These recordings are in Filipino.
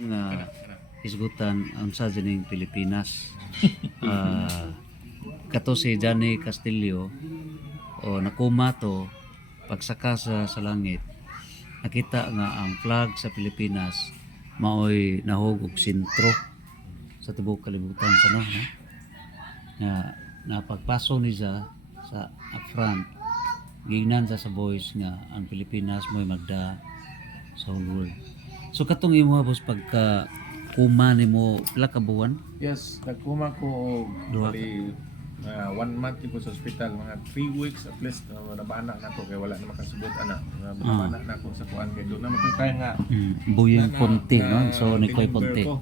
nga hisgutan ang sa dining Pilipinas. Kato si Johnny Castillo o nakuma to pagsaka sa langit. Nakita nga ang flag sa Pilipinas maoy nahug og sentro sa tibuok kalibutan sa no. Nga napagpaso ni sa upfront gingnan sa voice nga ang Pilipinas mo'y magda sa whole world. So katong imo boss pagka kuma nimo pila ka buwan? Yes, nagkuma ko Duha bali 1 month ko sa ospital, mga 3 weeks at least nabana na ko kay wala na makasubot ana. Nabana na ko sa kuan kay do na matay nga. Buyong Ponte no. So Nicoy tinumber Ponte. ko.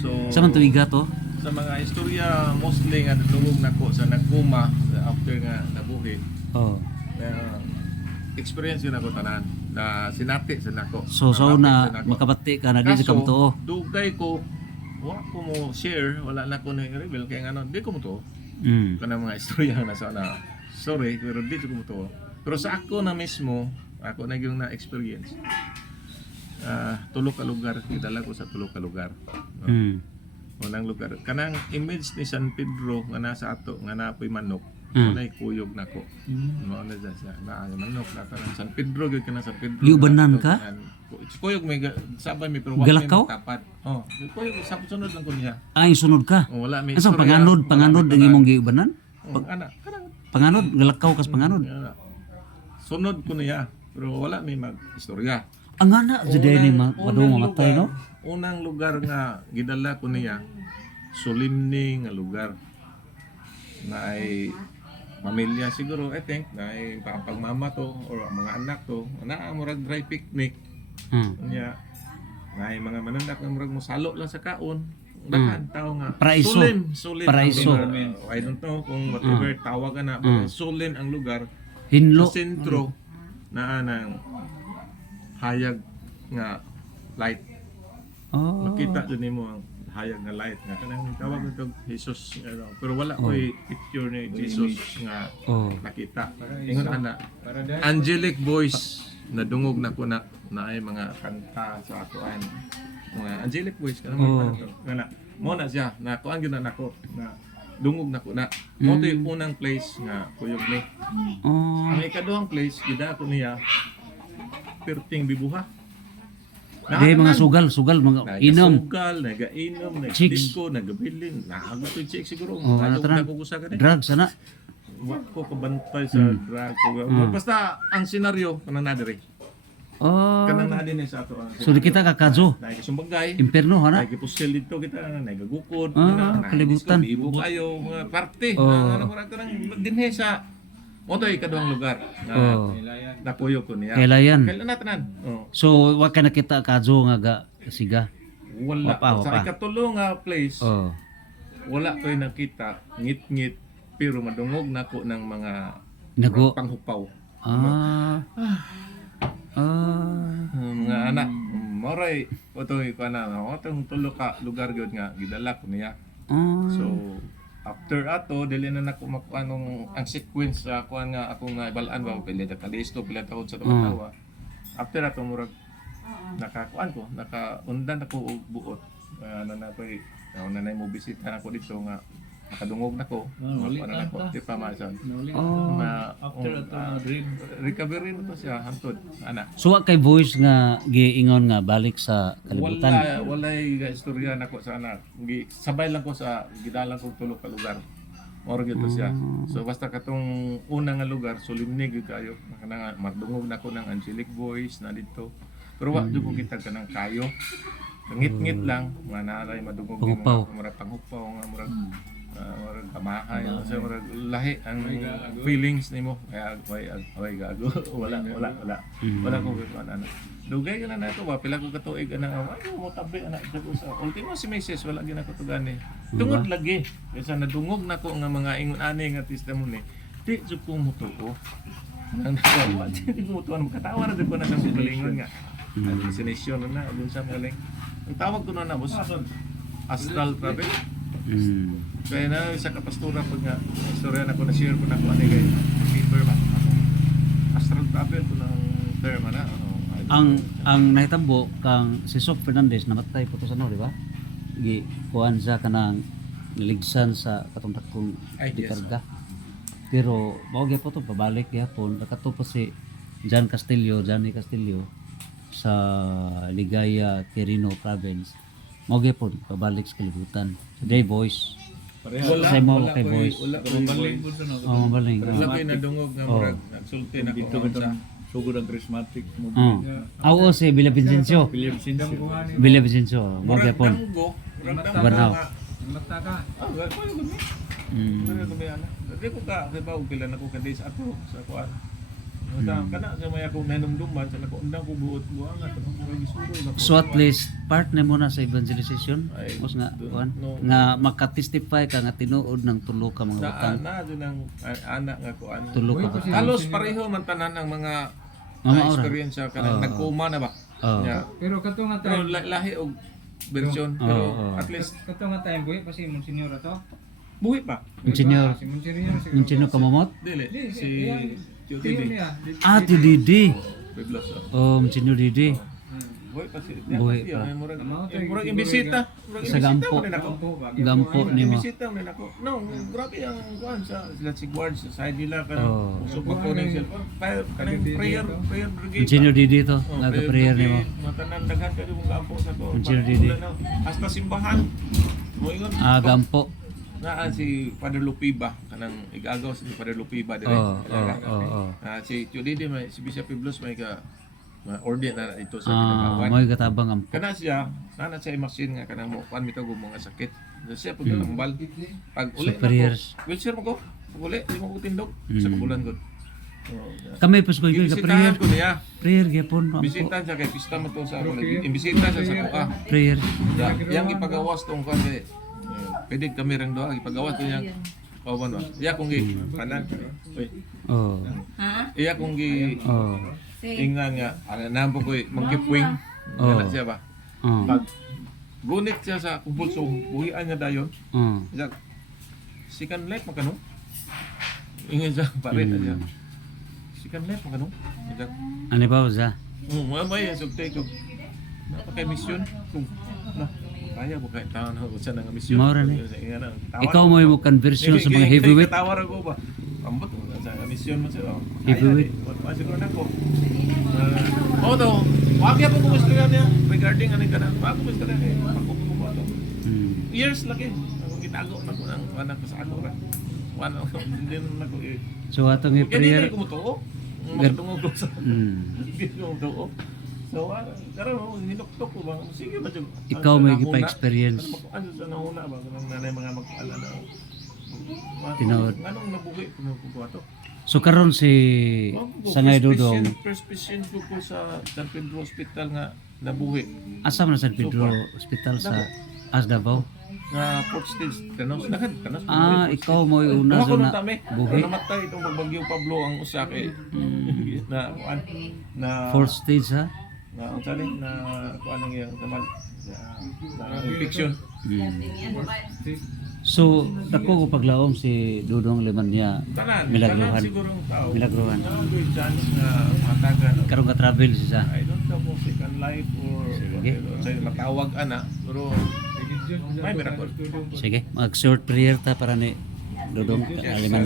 So Sa man tuiga to? sa mga istorya mostly nga dulog na ko sa nagkuma after nga nabuhi. Oh. Experience yun ako tanan na sinati sa nako. So na makabati ka na di ka mo dugay ko wa ko mo share, wala na ko na reveal kay ngano di ko mo to. Kana mga istorya na sa na sorry pero di ko mo to. Pero sa ako na mismo, ako na yung na experience. Tulo ka lugar, gidala ko sa tulo ka lugar. Unang lugar kanang image ni San Pedro nga nasa ato nga napoy manok. Unay kuyog nako. Ano na siya na manok na kanang San Pedro gyud kana San Pedro. Liubanan ka? Kuyog may sabay may pero Galakaw? tapat. Kuyog sa sunod lang ko niya. Ay sunod ka. Wala may Asa panganod ang imong giubanan? ana kanang Panganod galakaw kas panganod. sunod ko niya pero wala may mag-istorya. Ang ana jud ni madung mamatay no. Unang lugar nga gidala ko niya solemne nga lugar na ay pamilya siguro I think na ay pagmama to or mga anak to na murag dry picnic niya na ay mga mananak na murag mosalo lang sa kaon dakan tao nga Paraiso. solemn Paraiso. I don't know kung whatever tawag na solemn ang lugar Hinlo. sa sentro na anang hayag nga light. Oh. Makita din mo ang hayag nga light nga kanang tawag ito Jesus pero wala ko picture ni Jesus nga nakita. Ingon ana angelic voice na dungog na ko na ay mga kanta sa atoan. Mga angelic voice kanang mga kana mo na siya na kuan gyud na nako na dungog na ko na mo to yung unang place nga kuyog ni. Ang ikaduhang place gida ko niya perting bibuha. Di mga sugal mga inom. Sugal, nagainom, Chicks. nagdisco, nagabilin. Nakago to chicks siguro. Ano Ayaw na ko gusa ka din. Drugs ana. Wa ko kabantay sa drug. Basta ang senaryo kanang nadiri. Oh. Kanang nadiri sa ato. So di kita kakadyo. Naikisumbagay. Imperno ana. Naikipusel dito kita, naigagukod. Kalibutan. Ibo kayo, mga parte. Ano mo kanang dinhe sa Motoy kaduhang lugar na napuyo ko niya. Kailayan. Kailan na tanan? So wa ka nakita kadyo nga siga. Wala. Wapa. Sa ikatulo nga place, wala ko'y nakita, ngit-ngit, pero madungog na ko ng mga Nago. panghupaw. Mga anak, moray, otoy ko na, otong tulo ka lugar gyud nga, gidala ko niya. So, after ato, dili na nako makuha nung ang sequence sa kuan nga akong ibalaan ba, pila ta kalisto, pila ta sa tawa. After ato, murag, nakakuan ko, nakaundan ako og buot. Nanapay, nanay mo bisita ako dito nga nakadungog na ko. Para nako di pa masan. After recovery mo to siya hantod ana. So wa kay voice nga giingon nga balik sa kalibutan. Walay istorya nako sa anak. Sabay lang ko sa gidalan ko tulo ka lugar. Moro gyud siya. So basta katong una nga lugar solemne gyud kayo. Kanang madungog na ko ng angelic voice na dito. Pero wa jud ko kita kanang kayo. Ngit-ngit lang nga naray madungog Panghupaw. murag panghupaw nga murag kamahay so murag lahi ang feelings nimo kaya way gago wala ko ano dugay ka na nato ba pila ko katuig ana ano mo tabi ana sa ultimo si Mrs. wala gyud ako tugani tungod lagi kaysa nadungog nako nga mga ingon ani nga testimony di jud ko mutuo nang nakawa di ko mutuo makatawa na jud ko na sa galingon nga hallucination na dun sa galing ang tawag ko na boss astral travel. Kaya na sa kapastura pag nga istorya na ko na share ko na ko ano kay paper ba astral travel ko ng term na ang nahitabo kang si Sof Fernandez namatay po to sa ano, di ba? Gi kuan sa kanang niligsan sa katong dakong Ay, yes, dikarga. Pero mao gyud po to pabalik gyapon nakato po si Johnny Castillo sa Ligaya, Quirino Province. Mao gyud po pabalik sa kalibutan. Sa Day Voice. Sa mo kay Voice. Wala ko Mabaling po ito, no? Oh, mabaling. Wala ko nadungog nga murag nagsulti na Dito ko ka sa sugod ang charismatic mo. Oh. Oo, si Villa Vicencio. Philip Sinsi. Villa Vicencio. Mao murag gyapon. damgo, murag Banaw. damgo. Mata ka. Ah, wala ko gumi. Wala ko ana. Dili ko ka kay ba og pila na ko kandidates ato sa kuan. Kana sa may akong nanumduman sa nako undang ko buot buang ato murag isuro na ko. So at least part na mo na sa evangelization. Ay, Mas nga kuan no. nga makatestify ka nga tinuod ng tulo ka mga utang. Na dun ang anak nga kuan. Tulo ka utang. Halos pareho man tanan ang mga Mga ora. experience sa kanang nagkuma na ba. Oo. Yeah. Pero kato nga Pero time, lahi og version pero Oo. at least kato nga time buhi pa si Monsignor to. buhi pa. Monsignor, Si Monsignor si Monsignor Kamamot? Dili si Tio Tiyo Tibi. niya. Ah, ti Didi. Biblos. Oh, Monsignor Didi. Buhi pa si Buhi pa. pa. Murag imbisita. Murag Sa imbisita Gampo. mo din ako. Gampo ni mo. Imbisita mo din ako. No, grabe ang kuan sa sila si guard sa side nila kan. Oo. Usok pa ko ng cellphone. Kanang prayer brigade. Monsignor Didi to. Oh, Nga prayer ni mo. Matanan daghan ka mong gampo sa to. Monsignor Didi. Hasta simbahan. Mo ingon. Ah, Gampo. Naa si Father Lupiba kanang igagaw si Father Lupiba dire. Oo. Si Tio Didi may si Bishop Piblos may ka order na ito sa Ah, pinagawan. mo'y katabang ang Kana siya, nana siya machine nga kanang mo kuan mitag og mga sakit. Siya pag nalambal. Pag uli So, prayers. na ko. Wheelchair mo ko. Pag uli, di mo ko tindog. Sa kabulan ko. Kami pas ko ka prayer. Ibisitahan ko niya. Prayer gyapon ampo. Bisitahan siya kay pista mo to sa imbisita siya sa kuha. Prayer. Yang ipagawas tong kuan kay pwede kami ring doa ipagawas to yang kawan ba. Iya kung gi kanan. Uy. Oh. Iya kung gi Oh. ingan nga ana nampo ko manggipwing. Oh. Ana siya ba? Oh. Pag gunit siya sa kumpulso, buhian niya dayon. Oh. Siya, second life magkano? Ingin siya, pare na siya. Second life magkano? Siya, Ano ba za? may sugtay ko. Napakay misyon. Kung, na, kaya mo kahit tao na sa nga misyon. Maura ni. Tawar Ikaw ako mo ba? yung conversion sa mga heavyweight. Tawar ako ba? Ambot sa nga misyon mo siya. Heavyweight. Masiguro na ko. To, wag ya po kung gusto niya regarding ano ka na. Wag ko gusto niya. Ako po ba to? Years laki. Ako gitago na ko ng anak ko sa ako ra. Wala ko hindi na ko eh. So atong Kaya prayer. di ko mo to. Makatungog ko sa. Mm. Hindi ko mo to. So, karon hinuktok ko ba? Sige ba jud. Ikaw may gipa-experience. Ano sa nauna ba kanang nanay mga mag-alala. Tinood. Anong nabuhi ko ko to? So karon si Sangay Dudong, First patient ko sa San Pedro Hospital nga nabuhi. asa man na San Pedro Hospital sa Davao? Nga fourth stage kanos Ah, ikaw mo yung una Ako sa nung na tami. buhi. Namatay itong Bagyong Pablo ang usa kay na kuan na Fourth stage ha? na ang sali na kuan ang iyang tamal na infection. So dako ko paglaom si Dudong Limanya Tanan milagruhan. sigurong tao. Milagruhan. Good chance nga matagan. Karon ka travel siya. I don't know kung second life or Sige. sa matawag ana pero may miracle. Sige, mag short prayer ta para ni Dudong Limanya.